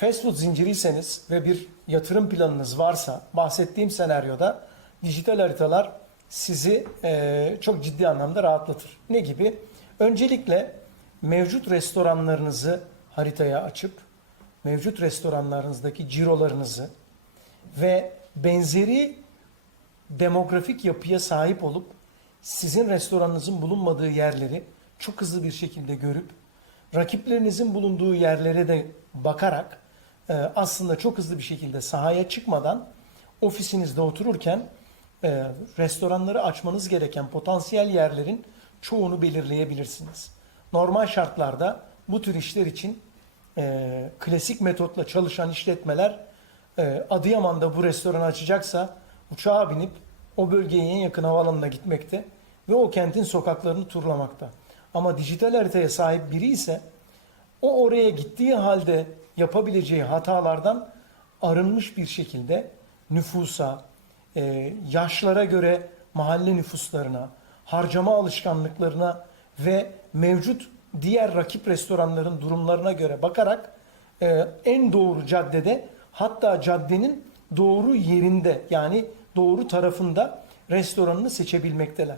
fast food zinciriyseniz ve bir yatırım planınız varsa bahsettiğim senaryoda dijital haritalar sizi e, çok ciddi anlamda rahatlatır. Ne gibi? Öncelikle mevcut restoranlarınızı haritaya açıp mevcut restoranlarınızdaki cirolarınızı ve benzeri demografik yapıya sahip olup sizin restoranınızın bulunmadığı yerleri çok hızlı bir şekilde görüp rakiplerinizin bulunduğu yerlere de bakarak e, aslında çok hızlı bir şekilde sahaya çıkmadan ofisinizde otururken e, restoranları açmanız gereken potansiyel yerlerin çoğunu belirleyebilirsiniz. Normal şartlarda bu tür işler için e, klasik metotla çalışan işletmeler e, Adıyaman'da bu restoranı açacaksa uçağa binip o bölgeye en yakın havaalanına gitmekte ve o kentin sokaklarını turlamakta. Ama dijital haritaya sahip biri ise o oraya gittiği halde yapabileceği hatalardan arınmış bir şekilde nüfusa, e, yaşlara göre mahalle nüfuslarına, harcama alışkanlıklarına ve mevcut diğer rakip restoranların durumlarına göre bakarak e, en doğru caddede hatta caddenin doğru yerinde yani doğru tarafında restoranını seçebilmekteler.